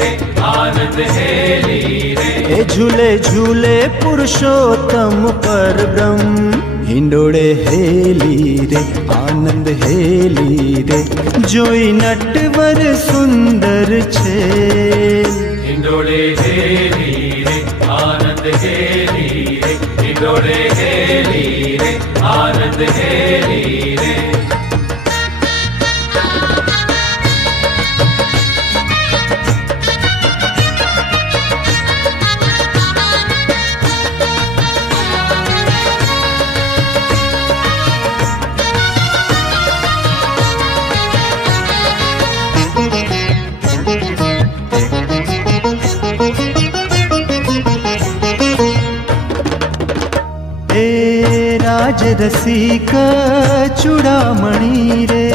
रे आनंद हेली रे। ए झूले झूले पुरुषोत्तम पर ब्रह्म हिंडोळे हेली रे आनंद हेली रे। जोई नटवर सुंदर छे हिंडोळे हेली रे आनंद हेली रे। हिंडोळे हेली रे आनंद हेली रे। राज रसिक चूड़ामणि रे